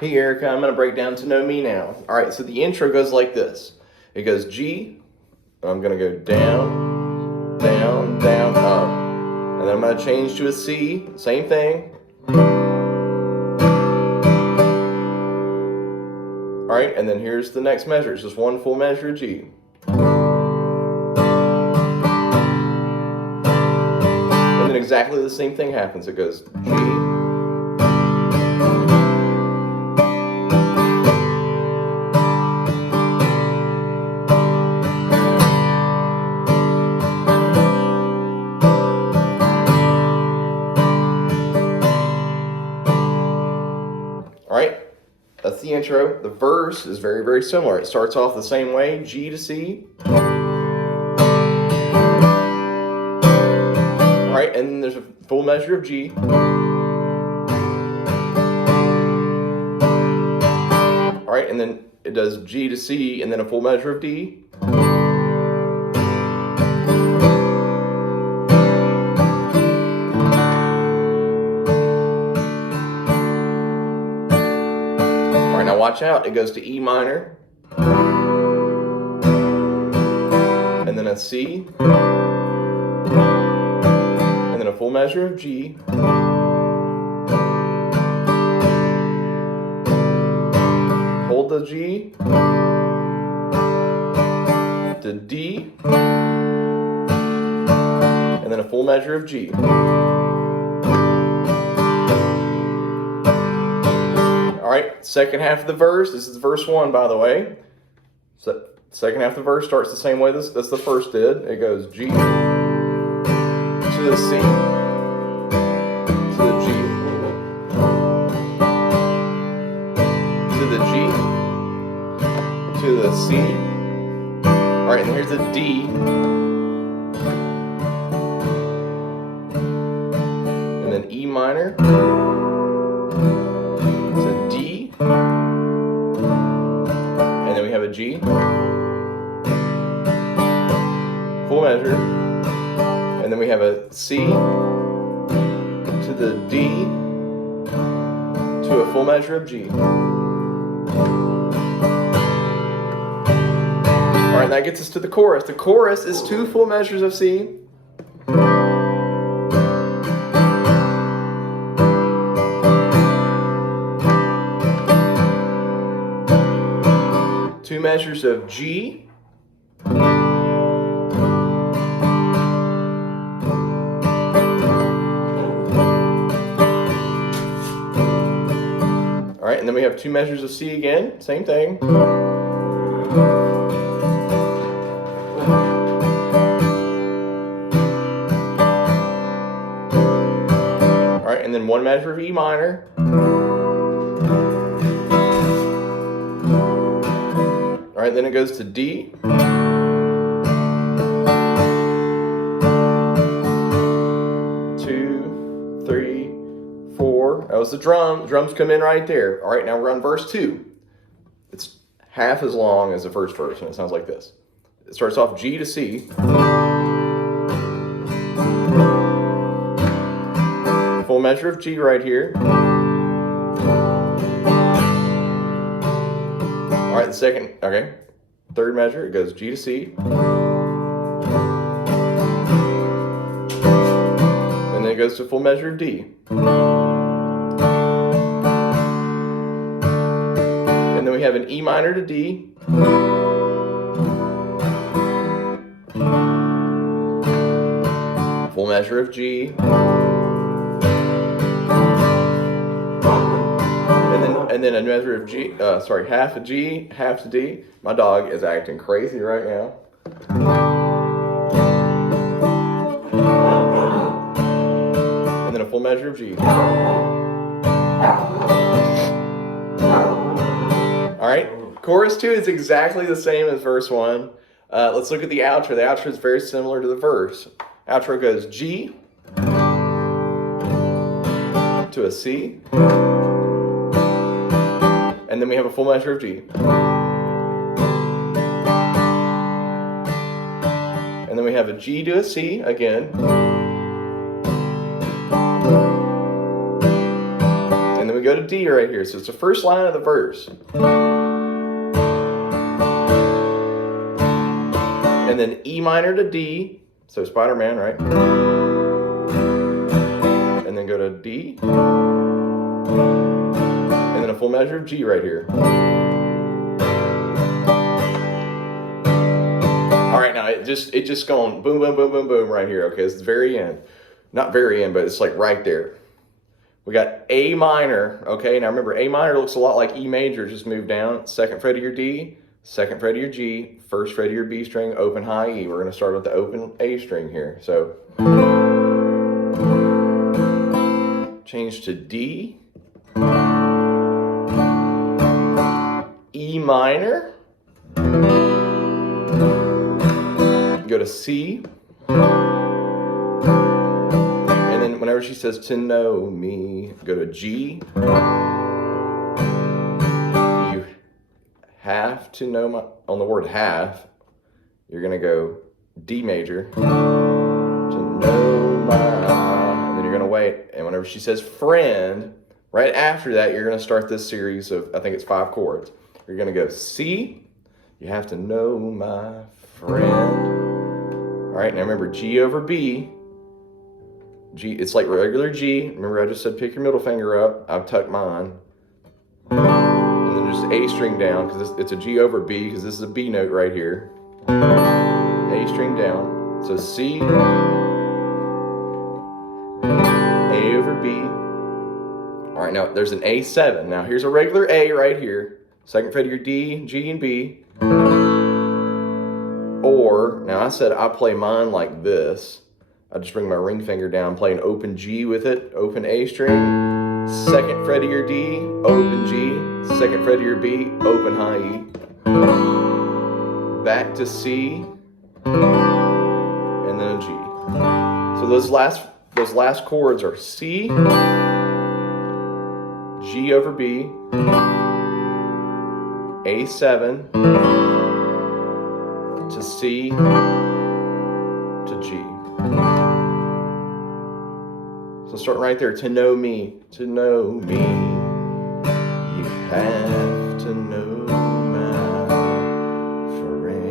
Hey Erica, I'm going to break down to Know Me now. All right, so the intro goes like this. It goes G, I'm going to go down, down, down, up. And then I'm going to change to a C, same thing. All right, and then here's the next measure. It's just one full measure of G. And then exactly the same thing happens. It goes G, all right, that's the intro. The verse is very, very similar. It starts off the same way, G to C. All right, and then there's a full measure of G. All right, and then it does G to C, and then a full measure of D. All right, now watch out. It goes to E minor, and then a C, and then a full measure of G. Hold the G, to D, and then a full measure of G. All right, second half of the verse. This is verse 1, by the way. So second half of the verse starts the same way as the first did. It goes G to the C to the G to the G to the C. All right, and here's the D. And then E minor to D. And then we have a G. Full measure. And then we have a C to the D to a full measure of G. All right, that gets us to the chorus. The chorus is 2 full measures of C. Two measures of G. All right, and then we have 2 measures of C again, same thing. All right, and then 1 measure of E minor. All right, then it goes to D. 2, 3, 4. That was the drum. Drums come in right there. All right, now we're on verse 2. It's half as long as the first verse, and it sounds like this. It starts off G to C. Full measure of G right here. All right, the second, okay, third measure, it goes G to C. And then it goes to full measure of D. And then we have an E minor to D. Full measure of G. And then a measure of G, half of G, half to D. My dog is acting crazy right now. And then a full measure of G. All right, chorus 2 is exactly the same as verse 1. Let's look at the outro. The outro is very similar to the verse. Outro goes G to a C. And then we have a full measure of G. And then we have a G to a C again. And then we go to D right here. So it's the first line of the verse. And then E minor to D. So Spider-Man, right? And then go to D. And then a full measure of G right here. All right, now it just going boom, boom, boom, boom, boom right here. Okay, it's the very end. Not very end, but it's like right there. We got A minor, okay? Now remember, A minor looks a lot like E major, just moved down. Second fret of your D, second fret of your G, first fret of your B string, open high E. We're gonna start with the open A string here. So, change to D, E minor, go to C, and then whenever she says to know me, go to G. You have to know my, on the word have, you're gonna go D major, to know my, and then you're gonna wait, and whenever she says friend, right after that, you're gonna start this series of, I think it's 5 chords. You're gonna go C, you have to know my friend. All right, now remember G over B. G, it's like regular G. Remember I just said pick your middle finger up. I've tucked mine. And then just A string down, because it's a G over B, because this is a B note right here. A string down. So C, A over B. All right, now there's an A7. Now here's a regular A right here. Second fret of your D, G, and B. Or, now I said I play mine like this. I just bring my ring finger down, play an open G with it, open A string, second fret of your D, open G, second fret of your B, open high E. Back to C, and then a G. So those last chords are C, G over B, A7, to C, to G. So starting right there, to know me, you have to know my friend.